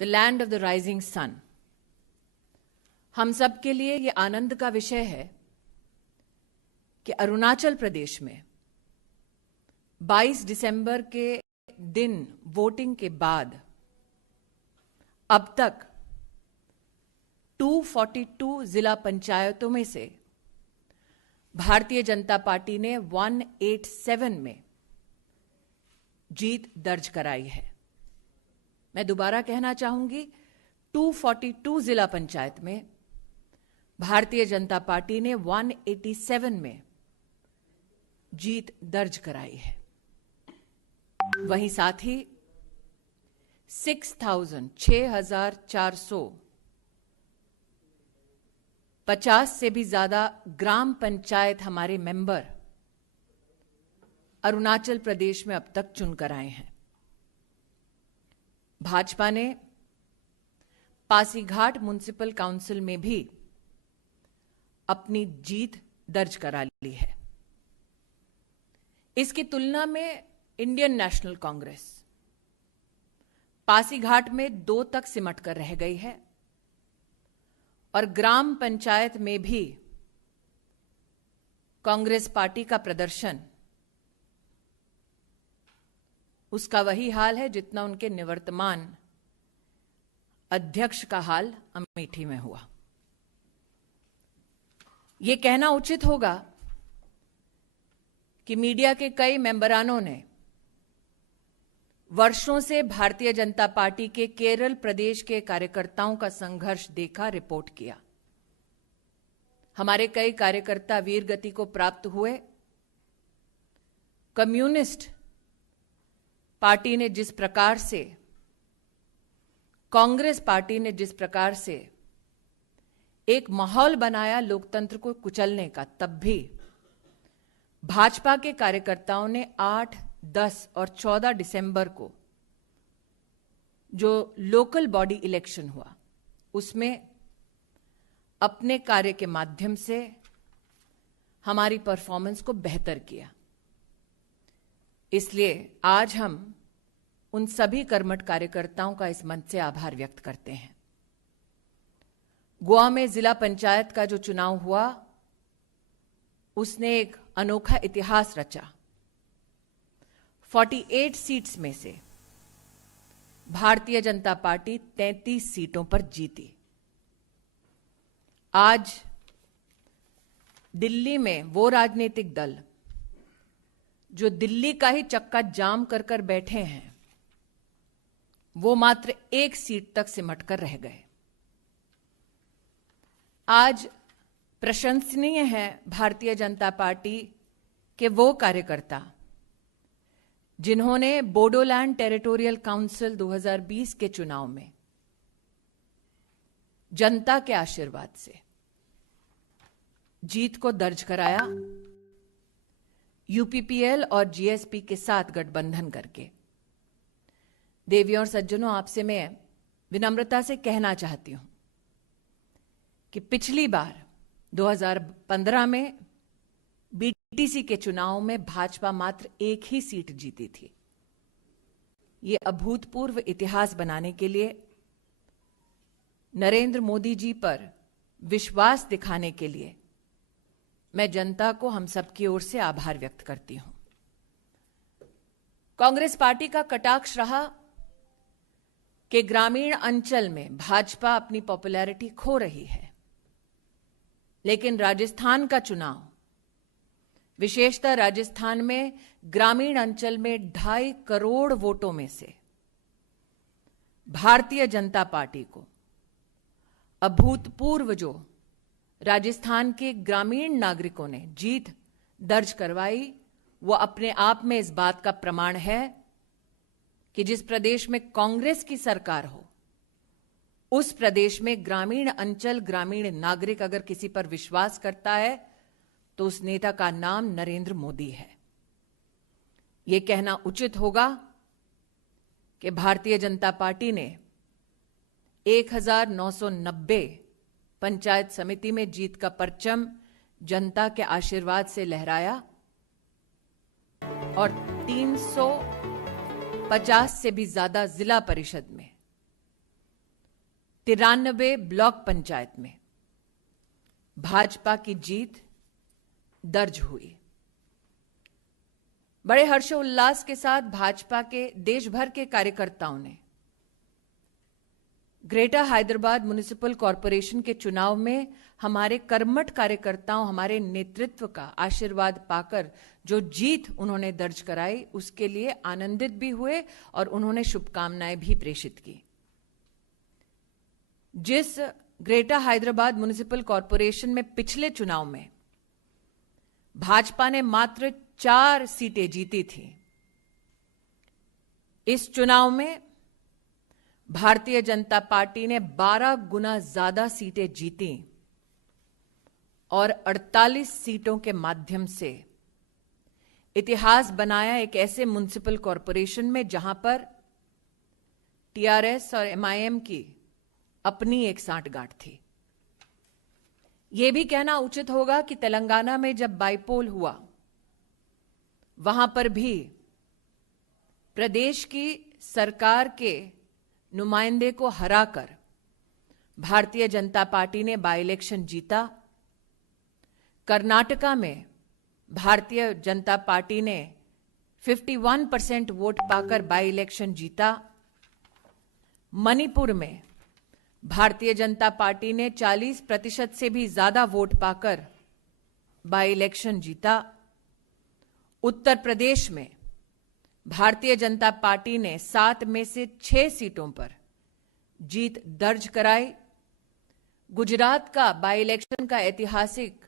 The land of the rising sun. हम सब के लिए यह आनंद का विषय है कि अरुणाचल प्रदेश में 22 दिसंबर के दिन वोटिंग के बाद अब तक 242 जिला पंचायतों में से भारतीय जनता पार्टी ने 187 में जीत दर्ज कराई है। मैं दोबारा कहना चाहूंगी, 242 जिला पंचायत में भारतीय जनता पार्टी ने 187 में जीत दर्ज कराई है। वहीं साथ ही 6,450 से भी ज्यादा ग्राम पंचायत हमारे मेंबर अरुणाचल प्रदेश में अब तक चुनकर आए हैं। भाजपा ने पासीघाट म्युनिसिपल काउंसिल में भी अपनी जीत दर्ज करा ली है। इसकी तुलना में इंडियन नेशनल कांग्रेस पासीघाट में 2 तक सिमट कर रह गई है और ग्राम पंचायत में भी कांग्रेस पार्टी का प्रदर्शन उसका वही हाल है जितना उनके निवर्तमान अध्यक्ष का हाल अमेठी में हुआ। यह कहना उचित होगा कि मीडिया के कई मेंबरानों ने वर्षों से भारतीय जनता पार्टी के केरल प्रदेश के कार्यकर्ताओं का संघर्ष देखा, रिपोर्ट किया। हमारे कई कार्यकर्ता वीर गति को प्राप्त हुए। कम्युनिस्ट पार्टी ने जिस प्रकार से, कांग्रेस पार्टी ने जिस प्रकार से एक माहौल बनाया लोकतंत्र को कुचलने का, तब भी भाजपा के कार्यकर्ताओं ने 8, 10 और 14 दिसंबर को जो लोकल बॉडी इलेक्शन हुआ उसमें अपने कार्य के माध्यम से हमारी परफॉर्मेंस को बेहतर किया। इसलिए आज हम उन सभी कर्मठ कार्यकर्ताओं का इस मंच से आभार व्यक्त करते हैं। गोवा में जिला पंचायत का जो चुनाव हुआ उसने एक अनोखा इतिहास रचा। 48 सीट्स में से भारतीय जनता पार्टी 33 सीटों पर जीती। आज दिल्ली में वो राजनीतिक दल जो दिल्ली का ही चक्का जाम कर कर बैठे हैं, वो मात्र 1 सीट तक सिमट कर रह गए। आज प्रशंसनीय है भारतीय जनता पार्टी के वो कार्यकर्ता जिन्होंने बोडोलैंड टेरिटोरियल काउंसिल 2020 के चुनाव में जनता के आशीर्वाद से जीत को दर्ज कराया, यूपीपीएल और जीएसपी के साथ गठबंधन करके। देवियों और सज्जनों, आपसे मैं विनम्रता से कहना चाहती हूं कि पिछली बार 2015 में बीटीसी के चुनाव में भाजपा मात्र 1 ही सीट जीती थी। ये अभूतपूर्व इतिहास बनाने के लिए, नरेंद्र मोदी जी पर विश्वास दिखाने के लिए मैं जनता को हम सबकी ओर से आभार व्यक्त करती हूं। कांग्रेस पार्टी का कटाक्ष रहा कि ग्रामीण अंचल में भाजपा अपनी पॉपुलैरिटी खो रही है, लेकिन राजस्थान का चुनाव, विशेषतः राजस्थान में ग्रामीण अंचल में 2.5 करोड़ वोटों में से भारतीय जनता पार्टी को अभूतपूर्व जो राजस्थान के ग्रामीण नागरिकों ने जीत दर्ज करवाई, वो अपने आप में इस बात का प्रमाण है कि जिस प्रदेश में कांग्रेस की सरकार हो, उस प्रदेश में ग्रामीण अंचल, ग्रामीण नागरिक अगर किसी पर विश्वास करता है तो उस नेता का नाम नरेंद्र मोदी है। यह कहना उचित होगा कि भारतीय जनता पार्टी ने 1990 पंचायत समिति में जीत का परचम जनता के आशीर्वाद से लहराया और 350 से भी ज्यादा जिला परिषद में 93 ब्लॉक पंचायत में भाजपा की जीत दर्ज हुई। बड़े हर्षोल्लास के साथ भाजपा के देश भर के कार्यकर्ताओं ने ग्रेटर हैदराबाद म्युनिसिपल कॉरपोरेशन के चुनाव में हमारे कर्मठ कार्यकर्ताओं, हमारे नेतृत्व का आशीर्वाद पाकर जो जीत उन्होंने दर्ज कराई, उसके लिए आनंदित भी हुए और उन्होंने शुभकामनाएं भी प्रेषित की। जिस ग्रेटर हैदराबाद म्युनिसिपल कॉरपोरेशन में पिछले चुनाव में भाजपा ने मात्र 4 सीटें जीती थी, इस चुनाव में भारतीय जनता पार्टी ने 12 गुना ज्यादा सीटें जीती और 48 सीटों के माध्यम से इतिहास बनाया एक ऐसे म्युनिसिपल कॉरपोरेशन में जहां पर टीआरएस और एमआईएम की अपनी एक सांठगांठ थी। यह भी कहना उचित होगा कि तेलंगाना में जब बाईपोल हुआ, वहां पर भी प्रदेश की सरकार के नुमाइंदे को हराकर भारतीय जनता पार्टी ने बाई इलेक्शन जीता। कर्नाटका में भारतीय जनता पार्टी ने 51% वोट पाकर बाई इलेक्शन जीता। मणिपुर में भारतीय जनता पार्टी ने 40% से भी ज्यादा वोट पाकर बाई इलेक्शन जीता। उत्तर प्रदेश में भारतीय जनता पार्टी ने 7 में से 6 सीटों पर जीत दर्ज कराई। गुजरात का बाई इलेक्शन का ऐतिहासिक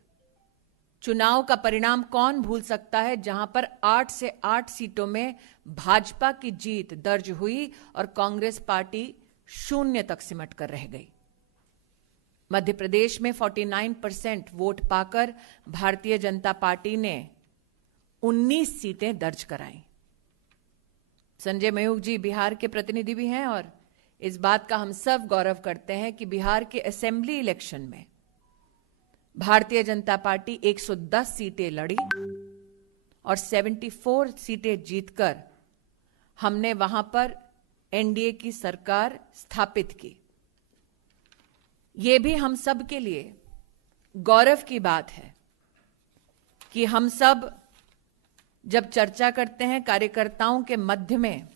चुनाव का परिणाम कौन भूल सकता है, जहां पर 8 से 8 सीटों में भाजपा की जीत दर्ज हुई और कांग्रेस पार्टी 0 तक सिमट कर रह गई। मध्य प्रदेश में 49% वोट पाकर भारतीय जनता पार्टी ने 19 सीटें दर्ज कराई। संजय मयूख जी बिहार के प्रतिनिधि भी हैं और इस बात का हम सब गौरव करते हैं कि बिहार के असेंबली इलेक्शन में भारतीय जनता पार्टी 110 सीटें लड़ी और 74 सीटें जीतकर हमने वहां पर एनडीए की सरकार स्थापित की। यह भी हम सब के लिए गौरव की बात है कि हम सब जब चर्चा करते हैं कार्यकर्ताओं के मध्य में,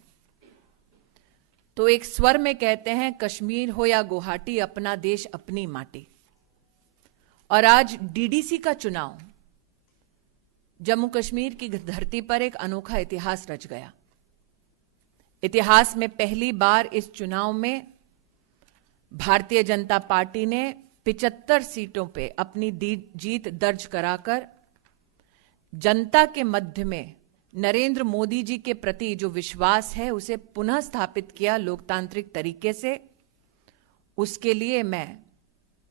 तो एक स्वर में कहते हैं कश्मीर हो या गुवाहाटी, अपना देश अपनी माटी। और आज डीडीसी का चुनाव जम्मू कश्मीर की धरती पर एक अनोखा इतिहास रच गया। इतिहास में पहली बार इस चुनाव में भारतीय जनता पार्टी ने 75 सीटों पे अपनी जीत दर्ज कराकर जनता के मध्य में नरेंद्र मोदी जी के प्रति जो विश्वास है उसे पुनः स्थापित किया लोकतांत्रिक तरीके से। उसके लिए मैं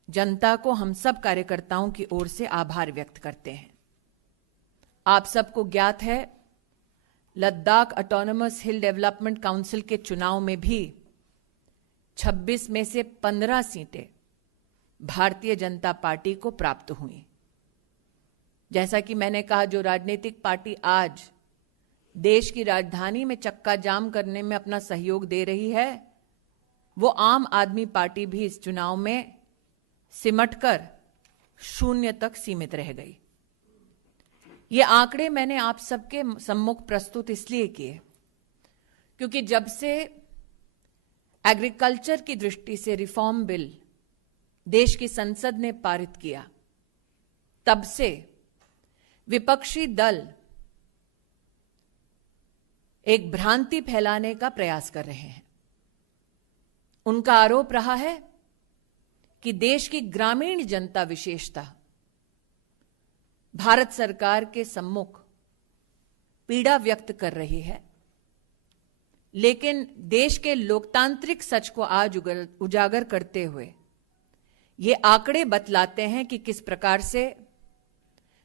जनता को, हम सब कार्यकर्ताओं की ओर से आभार व्यक्त करते हैं। आप सबको ज्ञात है, लद्दाख ऑटोनोमस हिल डेवलपमेंट काउंसिल के चुनाव में भी 26 में से 15 सीटें भारतीय जनता पार्टी को प्राप्त हुई। जैसा कि मैंने कहा, जो राजनीतिक पार्टी आज देश की राजधानी में चक्का जाम करने में अपना सहयोग दे रही है, वो आम आदमी पार्टी भी इस चुनाव में सिमटकर 0 तक सीमित रह गई। ये आंकड़े मैंने आप सबके सम्मुख प्रस्तुत इसलिए किए क्योंकि जब से एग्रीकल्चर की दृष्टि से रिफॉर्म बिल देश की संसद ने पारित किया, तब से विपक्षी दल एक भ्रांति फैलाने का प्रयास कर रहे हैं। उनका आरोप रहा है कि देश की ग्रामीण जनता विशेषता भारत सरकार के सम्मुख पीड़ा व्यक्त कर रही है, लेकिन देश के लोकतांत्रिक सच को आज उजागर करते हुए ये आंकड़े बतलाते हैं कि किस प्रकार से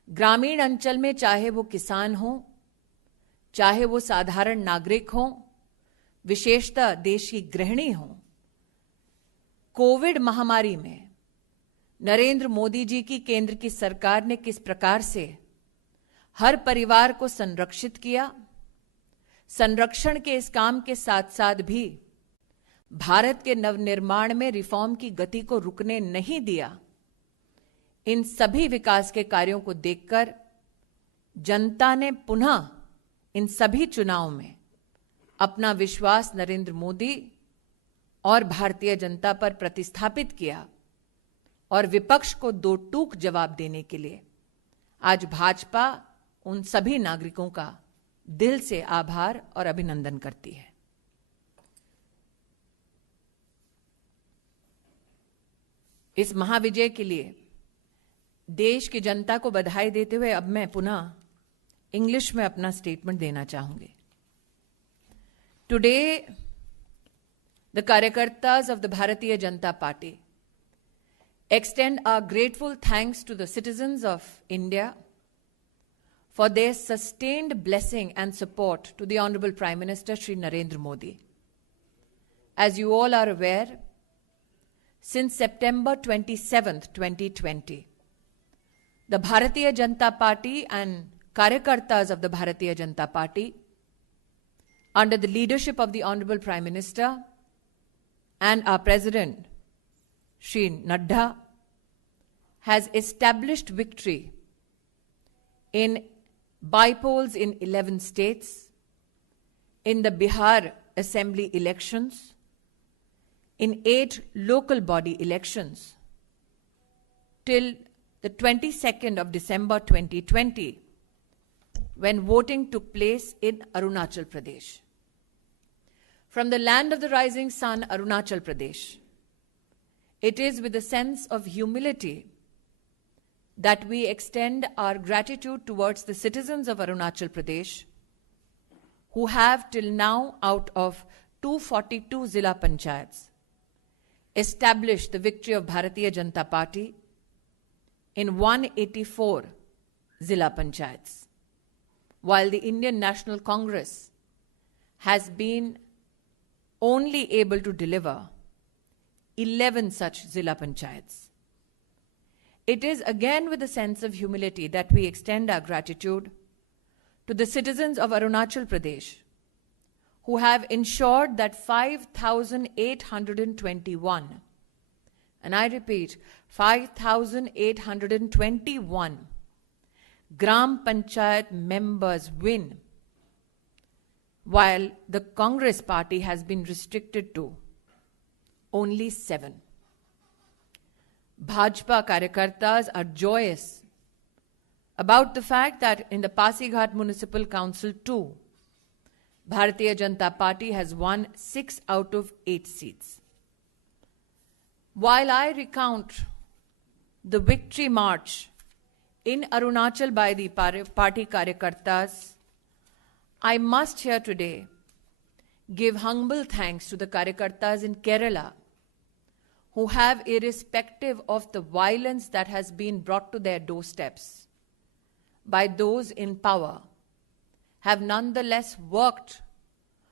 ग्रामीण अंचल में, चाहे वो किसान हो, चाहे वो साधारण नागरिक हो, विशेषतः देश की गृहिणी हो, कोविड महामारी में नरेंद्र मोदी जी की केंद्र की सरकार ने किस प्रकार से हर परिवार को संरक्षित किया। संरक्षण के इस काम के साथ साथ भी भारत के नवनिर्माण में रिफॉर्म की गति को रुकने नहीं दिया, इन सभी विकास के कार्यों को देखकर जनता ने पुनः इन सभी चुनावों में अपना विश्वास नरेंद्र मोदी और भारतीय जनता पर प्रतिस्थापित किया और विपक्ष को दो टूक जवाब देने के लिए आज भाजपा उन सभी नागरिकों का दिल से आभार और अभिनंदन करती है। इस महाविजय के लिए देश की जनता को बधाई देते हुए अब मैं पुनः इंग्लिश में अपना स्टेटमेंट देना चाहूंगी। Today the Karyakartas of the Bharatiya Janata Party extend our grateful thanks to the citizens of India for their sustained blessing and support to the Honorable Prime Minister Shri Narendra Modi. As you all are aware, since September 27th, 2020, the Bharatiya Janata Party and Karyakartas of the Bharatiya Janata Party, under the leadership of the Honorable Prime Minister and our President, Shri Nadda, has established victory in bypolls in 11 states, in the Bihar Assembly elections, in 8 local body elections, till the 22nd of December 2020, when voting took place in Arunachal Pradesh. From the land of the rising sun, Arunachal Pradesh, it is with a sense of humility that we extend our gratitude towards the citizens of Arunachal Pradesh who have till now, out of 242 Zilla Panchayats, established the victory of Bharatiya Janata Party in 184 Zilla Panchayats, while the Indian National Congress has been only able to deliver 11 such Zilla Panchayats. It is again with a sense of humility that we extend our gratitude to the citizens of Arunachal Pradesh who have ensured that 5,821, and I repeat, 5,821 Gram Panchayat members win, while the Congress party has been restricted to only 7. Bhajpa Karyakartas are joyous about the fact that in the Pasighat Municipal Council too, Bharatiya Janata Party has won 6 out of 8 seats. While I recount the victory march in Arunachal by the party Karyakartas, I must here today give humble thanks to the Karyakartas in Kerala who have, irrespective of the violence that has been brought to their doorsteps by those in power, have nonetheless worked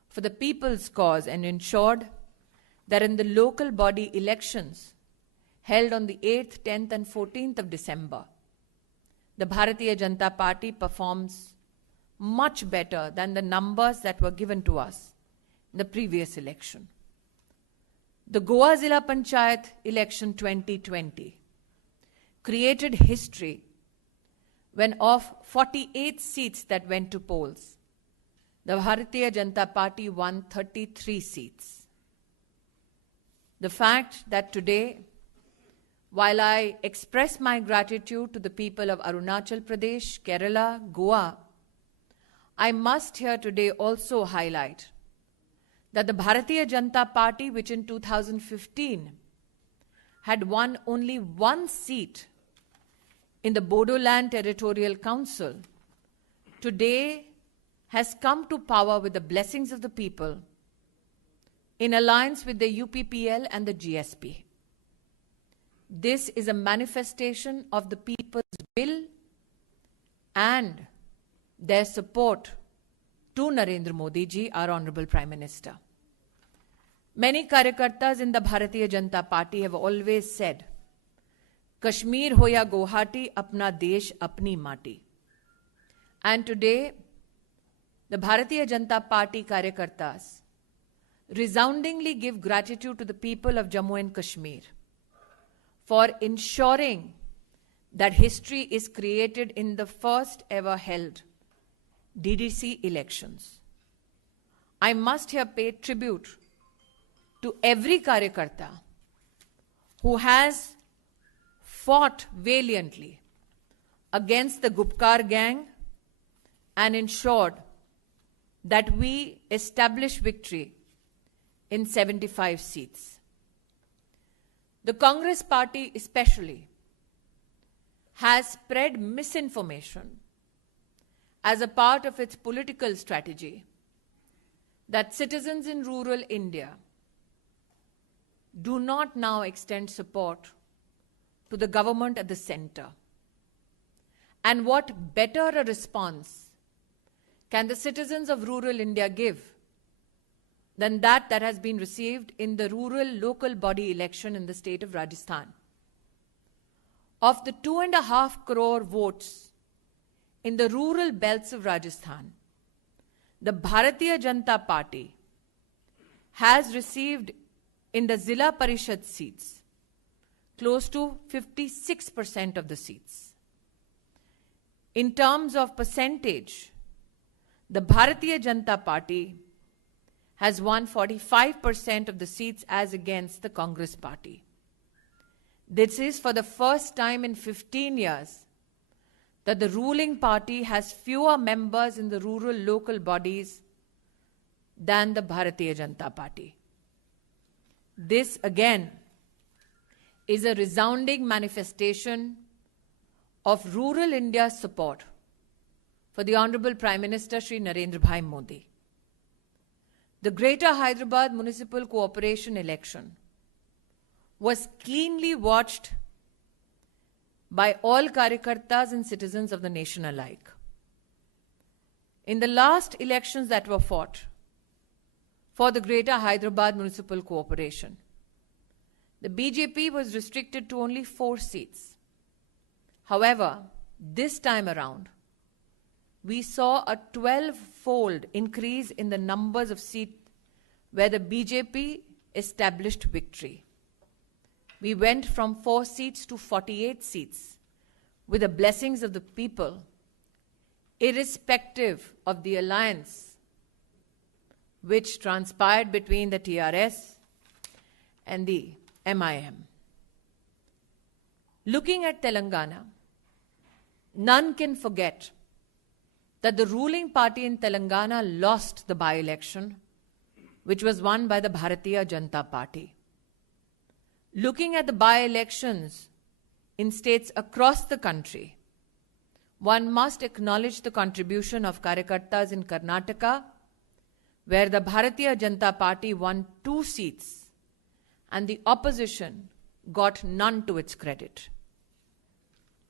for the people's cause and ensured that in the local body elections held on the 8th, 10th and 14th of December, the Bharatiya Janata Party performs much better than the numbers that were given to us in the previous election. The Goa Zilla Panchayat election 2020 created history when of 48 seats that went to polls, the Bharatiya Janata Party won 33 seats. The fact that today, while I express my gratitude to the people of Arunachal Pradesh, Kerala, Goa, I must here today also highlight that the Bharatiya Janata Party, which in 2015 had won only 1 seat in the Bodoland Territorial Council, today has come to power with the blessings of the people in alliance with the UPPL and the GSP. This is a manifestation of the people's will and their support to Narendra Modi ji, our Honorable Prime Minister. Many Karyakartas in the Bharatiya Janata Party have always said, Kashmir ho ya Guwahati, apna desh, apni mati. And today, the Bharatiya Janata Party Karyakartas resoundingly give gratitude to the people of Jammu and Kashmir for ensuring that history is created in the first ever held DDC elections. I must here pay tribute to every Karyakarta who has fought valiantly against the Gupkar gang and ensured that we establish victory in 75 seats. The Congress party especially has spread misinformation as a part of its political strategy that citizens in rural India do not now extend support to the government at the center. And what better a response can the citizens of rural India give than that has been received in the rural local body election in the state of Rajasthan? Of the 2.5 crore votes in the rural belts of Rajasthan, the Bharatiya Janata Party has received in the Zilla Parishad seats close to 56% of the seats. In terms of percentage, the Bharatiya Janata Party has won 45% of the seats as against the Congress party. This is for the first time in 15 years that the ruling party has fewer members in the rural local bodies than the Bharatiya Janata Party. This again is a resounding manifestation of rural India's support for the Honorable Prime Minister Shri Narendra Bhai Modi. The Greater Hyderabad Municipal Corporation election was keenly watched by all Karyakartas and citizens of the nation alike. In the last elections that were fought for the Greater Hyderabad Municipal Corporation, the BJP was restricted to only 4 seats. However, this time around, we saw a 12-fold increase in the numbers of seats where the BJP established victory. We went from 4 seats to 48 seats with the blessings of the people, irrespective of the alliance which transpired between the TRS and the MIM. Looking at Telangana, none can forget that the ruling party in Telangana lost the by-election, which was won by the Bharatiya Janata Party. Looking at the by-elections in states across the country, one must acknowledge the contribution of Karyakartas in Karnataka, where the Bharatiya Janata Party won 2 seats and the opposition got none to its credit.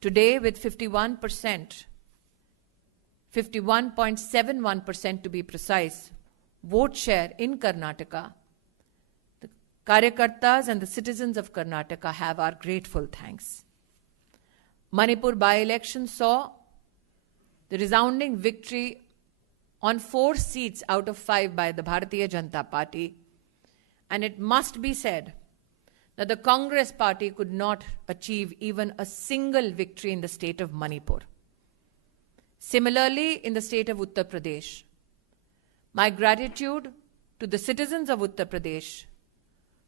Today, with 51.71% to be precise, vote share in Karnataka, the Karyakartas and the citizens of Karnataka have our grateful thanks. Manipur by-election saw the resounding victory on 4 seats out of 5 by the Bharatiya Janata Party, and it must be said that the Congress party could not achieve even a single victory in the state of Manipur. Similarly, in the state of Uttar Pradesh, my gratitude to the citizens of Uttar Pradesh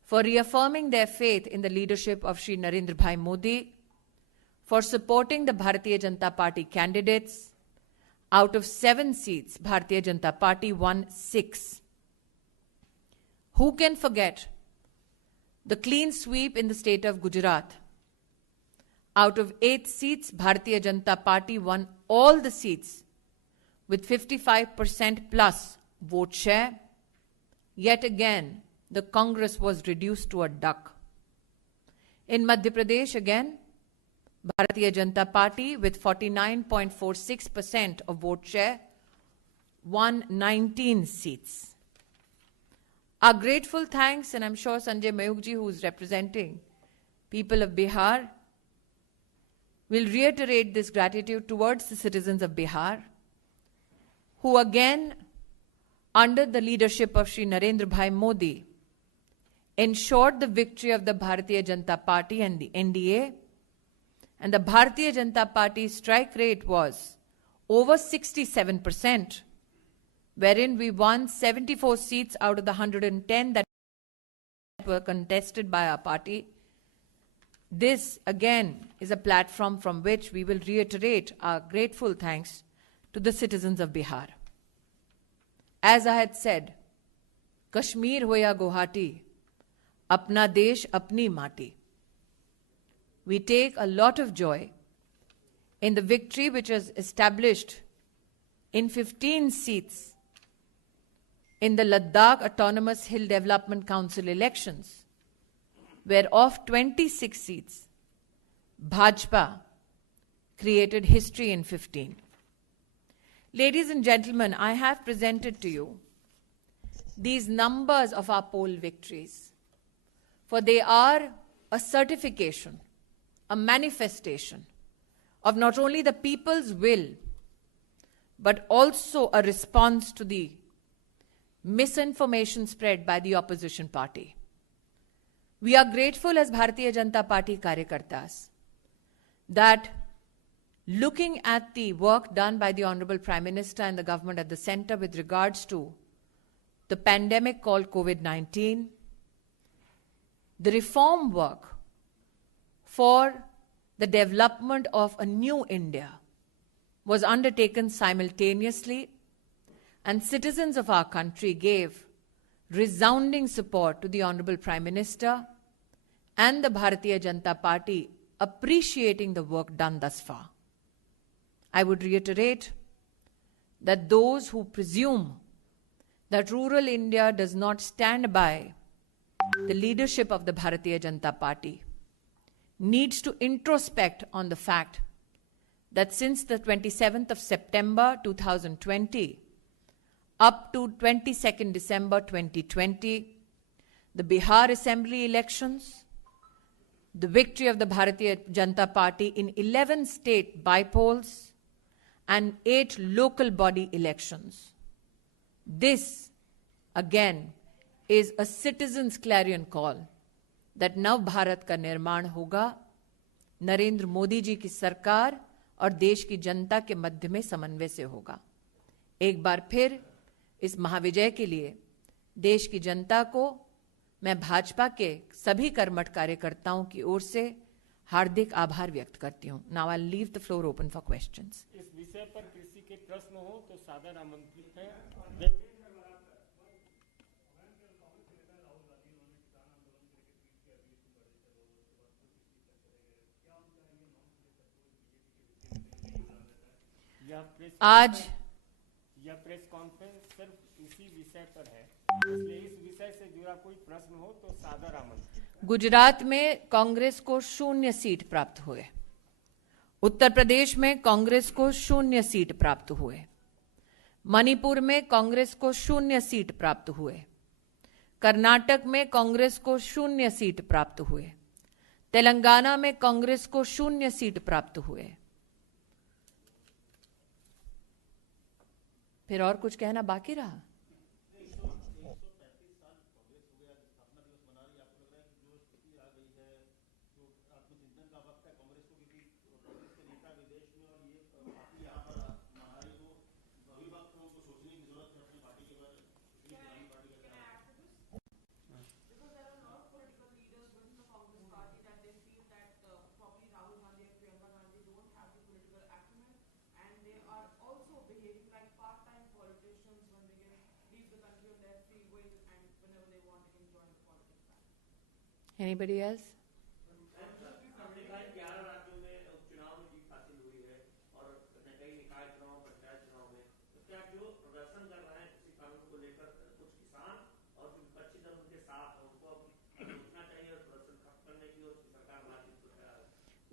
for reaffirming their faith in the leadership of Shri Narendra Bhai Modi, for supporting the Bharatiya Janata Party candidates. Out of 7 seats, Bharatiya Janata Party won 6. Who can forget the clean sweep in the state of Gujarat? Out of 8 seats, Bharatiya Janata Party won all the seats with 55% plus vote share. Yet again, the Congress was reduced to a duck. In Madhya Pradesh again, Bharatiya Janata Party with 49.46% of vote share won 19 seats. Our grateful thanks, and I'm sure Sanjay Mayukji, who is representing people of Bihar, will reiterate this gratitude towards the citizens of Bihar, who again under the leadership of Shri Narendra Bhai Modi, ensured the victory of the Bharatiya Janata Party and the NDA, and the Bharatiya Janata Party's strike rate was over 67%, wherein we won 74 seats out of the 110 that were contested by our party. This, again, is a platform from which we will reiterate our grateful thanks to the citizens of Bihar. As I had said, Kashmir ho ya Guwahati, apna desh apni mati. We take a lot of joy in the victory which was established in 15 seats in the Ladakh Autonomous Hill Development Council elections, where of 26 seats, Bhajpa created history in 15. Ladies and gentlemen, I have presented to you these numbers of our poll victories, for they are a certification, a manifestation of not only the people's will, but also a response to the misinformation spread by the opposition party. We are grateful as Bharatiya Janata Party Karyakartas that looking at the work done by the Honorable Prime Minister and the government at the center with regards to the pandemic called COVID-19, the reform work for the development of a new India was undertaken simultaneously, and citizens of our country gave resounding support to the Honorable Prime Minister and the Bharatiya Janata Party, appreciating the work done thus far. I would reiterate that those who presume that rural India does not stand by the leadership of the Bharatiya Janata Party needs to introspect on the fact that since the 27th of September 2020 up to 22nd December 2020, the Bihar Assembly elections, the victory of the Bharatiya Janata Party in 11 state bypolls, and 8 local body elections. This, again, is a citizen's clarion call that Nav Bharat का निर्माण होगा नरेंद्र मोदी जी की सरकार और देश की जनता के मध्य में समन्वय से होगा। एक बार फिर इस महाविजय के लिए देश की जनता को मैं भाजपा के सभी कर्मठ कार्यकर्ताओं की ओर से हार्दिक आभार व्यक्त करती हूं। Now I leave the floor open for questions. इस विषय पर किसी के प्रश्न हो तो सादर आमंत्रित है। आज यह प्रेस कॉन्फ्रेंस सिर्फ इसी विषय पर है, इसलिए इस विषय से जुड़ा कोई प्रश्न हो तो सादर आमंत्रित। गुजरात में कांग्रेस को 0 सीट प्राप्त हुए, उत्तर प्रदेश में कांग्रेस को 0 सीट प्राप्त हुए, मणिपुर में कांग्रेस को 0 सीट प्राप्त हुए, कर्नाटक में कांग्रेस को 0 सीट प्राप्त हुए, तेलंगाना में कांग्रेस को 0 सीट प्राप्त हुए। फिर और कुछ कहना बाकी रहा? Anybody else?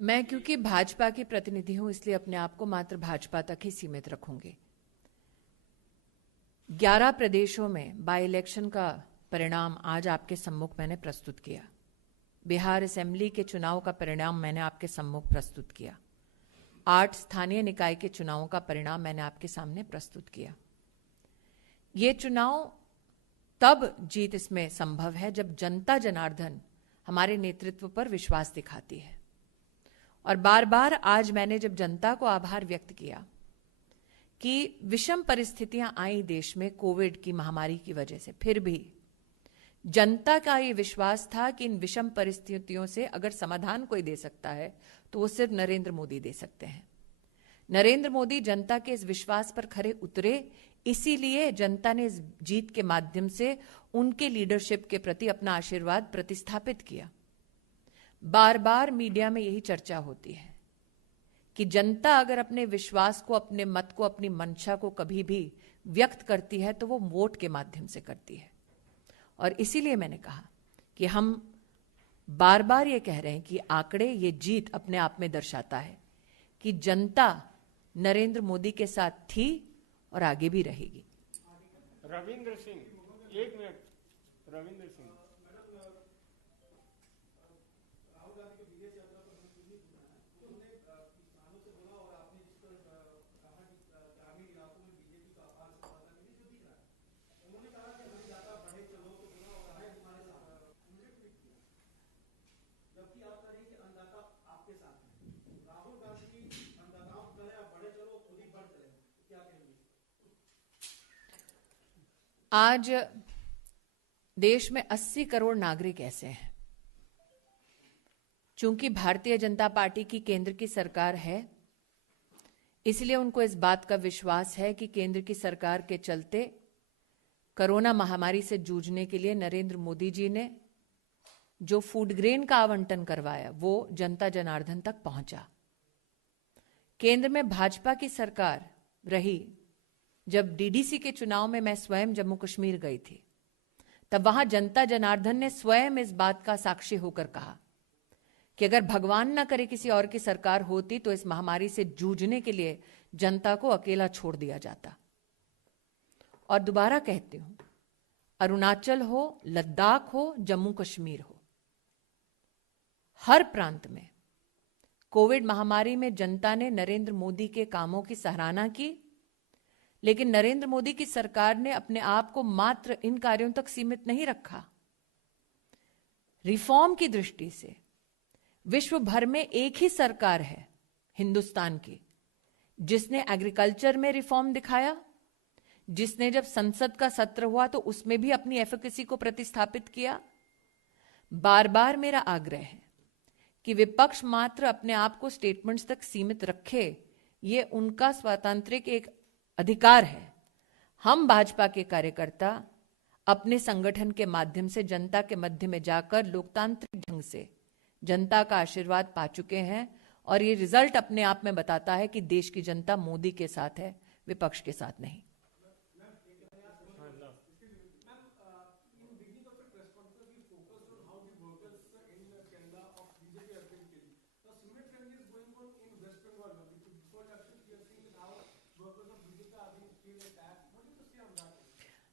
मैं क्योंकि भाजपा की प्रतिनिधि हूं इसलिए अपने आप को मात्र भाजपा तक ही सीमित रखूंगी। 11 प्रदेशों में बाय इलेक्शन का परिणाम आज आपके सम्मुख मैंने प्रस्तुत किया। बिहार असेंबली के चुनाव का परिणाम मैंने आपके सम्मुख प्रस्तुत किया। 8 स्थानीय निकाय के चुनावों का परिणाम मैंने आपके सामने प्रस्तुत किया। ये चुनाव तब जीत इसमें संभव है जब जनता जनार्दन हमारे नेतृत्व पर विश्वास दिखाती है। और बार बार आज मैंने जब जनता को आभार व्यक्त किया कि विषम परिस्थितियां आई देश में कोविड की महामारी की वजह से, फिर भी जनता का ये विश्वास था कि इन विषम परिस्थितियों से अगर समाधान कोई दे सकता है तो वो सिर्फ नरेंद्र मोदी दे सकते हैं। नरेंद्र मोदी जनता के इस विश्वास पर खरे उतरे, इसीलिए जनता ने इस जीत के माध्यम से उनके लीडरशिप के प्रति अपना आशीर्वाद प्रतिस्थापित किया। बार बार मीडिया में यही चर्चा होती है कि जनता अगर अपने विश्वास को, अपने मत को, अपनी मंशा को कभी भी व्यक्त करती है तो वो वोट के माध्यम से करती है। और इसीलिए मैंने कहा कि हम बार बार ये कह रहे हैं कि आंकड़े, ये जीत अपने आप में दर्शाता है कि जनता नरेंद्र मोदी के साथ थी और आगे भी रहेगी। रविंद्र सिंह, 1 मिनट। रविंद्र सिंह, आज देश में 80 करोड़ नागरिक ऐसे हैं, चूंकि भारतीय जनता पार्टी की केंद्र की सरकार है, इसलिए उनको इस बात का विश्वास है कि केंद्र की सरकार के चलते कोरोना महामारी से जूझने के लिए नरेंद्र मोदी जी ने जो फूड ग्रेन का आवंटन करवाया वो जनता जनार्दन तक पहुंचा। केंद्र में भाजपा की सरकार रही, जब डीडीसी के चुनाव में मैं स्वयं जम्मू कश्मीर गई थी, तब वहां जनता जनार्दन ने स्वयं इस बात का साक्षी होकर कहा कि अगर भगवान ना करे किसी और की सरकार होती तो इस महामारी से जूझने के लिए जनता को अकेला छोड़ दिया जाता। और दोबारा कहती हूं, अरुणाचल हो, लद्दाख हो, जम्मू कश्मीर हो, हर प्रांत में कोविड महामारी में जनता ने नरेंद्र मोदी के कामों की सराहना की, लेकिन नरेंद्र मोदी की सरकार ने अपने आप को मात्र इन कार्यों तक सीमित नहीं रखा। रिफॉर्म की दृष्टि से विश्व भर में एक ही सरकार है हिंदुस्तान की जिसने एग्रीकल्चर में रिफॉर्म दिखाया, जिसने जब संसद का सत्र हुआ तो उसमें भी अपनी एफिकेसी को प्रतिस्थापित किया। बार बार मेरा आग्रह है कि विपक्ष मात्र अपने आप को स्टेटमेंट्स तक सीमित रखे, ये उनका स्वतंत्रिक एक अधिकार है। हम भाजपा के कार्यकर्ता अपने संगठन के माध्यम से जनता के मध्य में जाकर लोकतांत्रिक ढंग से जनता का आशीर्वाद पा चुके हैं और ये रिजल्ट अपने आप में बताता है कि देश की जनता मोदी के साथ है, विपक्ष के साथ नहीं।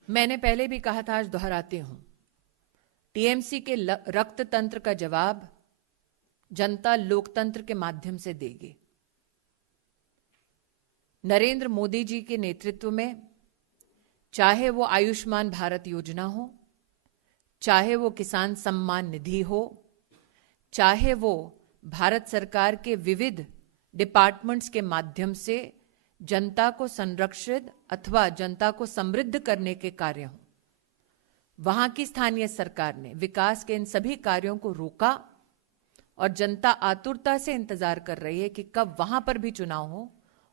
मैंने पहले भी कहा था, आज दोहराती हूं, टीएमसी के रक्त तंत्र का जवाब जनता लोकतंत्र के माध्यम से देगी। नरेंद्र मोदी जी के नेतृत्व में, चाहे वो आयुष्मान भारत योजना हो, चाहे वो किसान सम्मान निधि हो, चाहे वो भारत सरकार के विविध डिपार्टमेंट्स के माध्यम से जनता को संरक्षित अथवा जनता को समृद्ध करने के कार्य हों, वहां की स्थानीय सरकार ने विकास के इन सभी कार्यों को रोका और जनता आतुरता से इंतजार कर रही है कि कब वहां पर भी चुनाव हो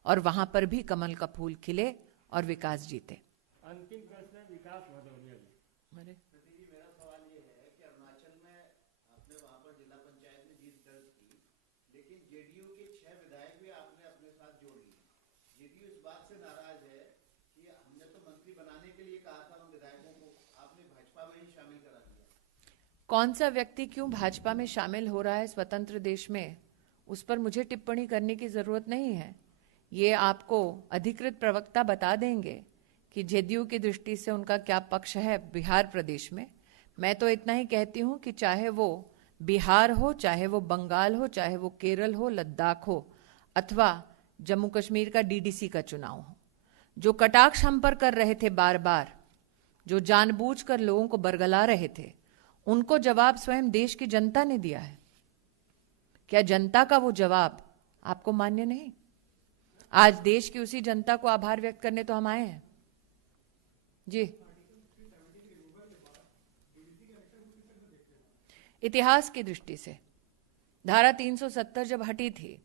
और वहां पर भी कमल का फूल खिले और विकास जीते। अंतिम प्रश्न है विकास भदौरिया जी। मेरा सवाल ये है कि अरुणाचल में आपने वहां पर जिला पंचायत में जीत दर्ज की, लेकिन जेडीयू के 6 विधायक भी आपने अपने साथ जोड़ लिए। जेडीयू इस बात से नाराज है कि हमने तो मंत्री बनाने के लिए कहा था, उन विधायकों को आपने भाजपा में ही शामिल करा दिया। कौन सा व्यक्ति क्यों भाजपा में शामिल हो रहा है स्वतंत्र देश में, उस पर मुझे टिप्पणी करने की जरूरत नहीं है। ये आपको अधिकृत प्रवक्ता बता देंगे कि जेडीयू की दृष्टि से उनका क्या पक्ष है बिहार प्रदेश में। मैं तो इतना ही कहती हूं कि चाहे वो बिहार हो, चाहे वो बंगाल हो, चाहे वो केरल हो, लद्दाख हो, अथवा जम्मू कश्मीर का डीडीसी का चुनाव हो, जो कटाक्ष हम पर कर रहे थे बार बार जो जानबूझकर लोगों को बरगला रहे थे, उनको जवाब स्वयं देश की जनता ने दिया है। क्या जनता का वो जवाब आपको मान्य नहीं? आज देश की उसी जनता को आभार व्यक्त करने तो हम आए हैं। जी, इतिहास की दृष्टि से धारा 370 जब हटी थी,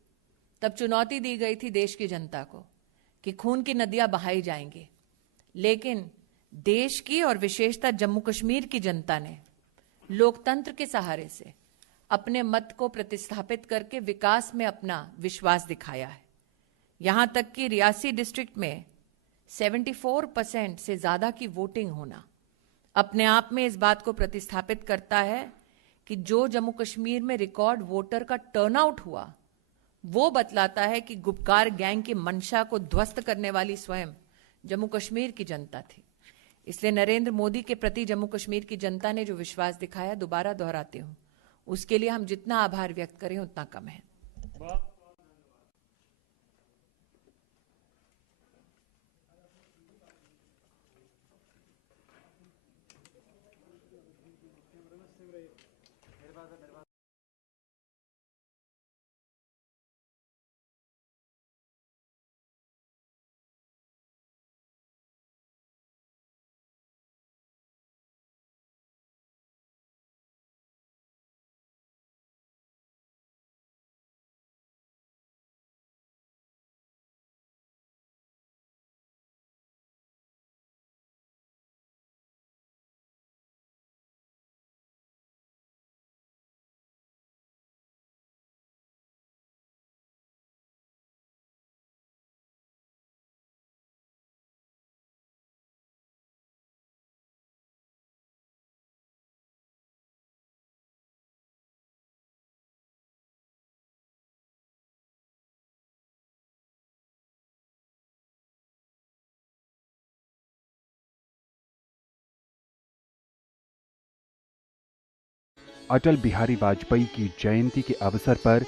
तब चुनौती दी गई थी देश की जनता को कि खून की नदियां बहाई जाएंगी, लेकिन देश की और विशेषतः जम्मू कश्मीर की जनता ने लोकतंत्र के सहारे से अपने मत को प्रतिस्थापित करके विकास में अपना विश्वास दिखाया है। यहां तक कि रियासी डिस्ट्रिक्ट में 74% से ज्यादा की वोटिंग होना अपने आप में इस बात को प्रतिस्थापित करता है कि जो जम्मू कश्मीर में रिकॉर्ड वोटर का टर्नआउट हुआ, वो बतलाता है कि गुपकार गैंग की मंशा को ध्वस्त करने वाली स्वयं जम्मू कश्मीर की जनता थी। इसलिए नरेंद्र मोदी के प्रति जम्मू कश्मीर की जनता ने जो विश्वास दिखाया, दोबारा दोहराती हूं, उसके लिए हम जितना आभार व्यक्त करें उतना कम है। अटल बिहारी वाजपेयी की जयंती के अवसर पर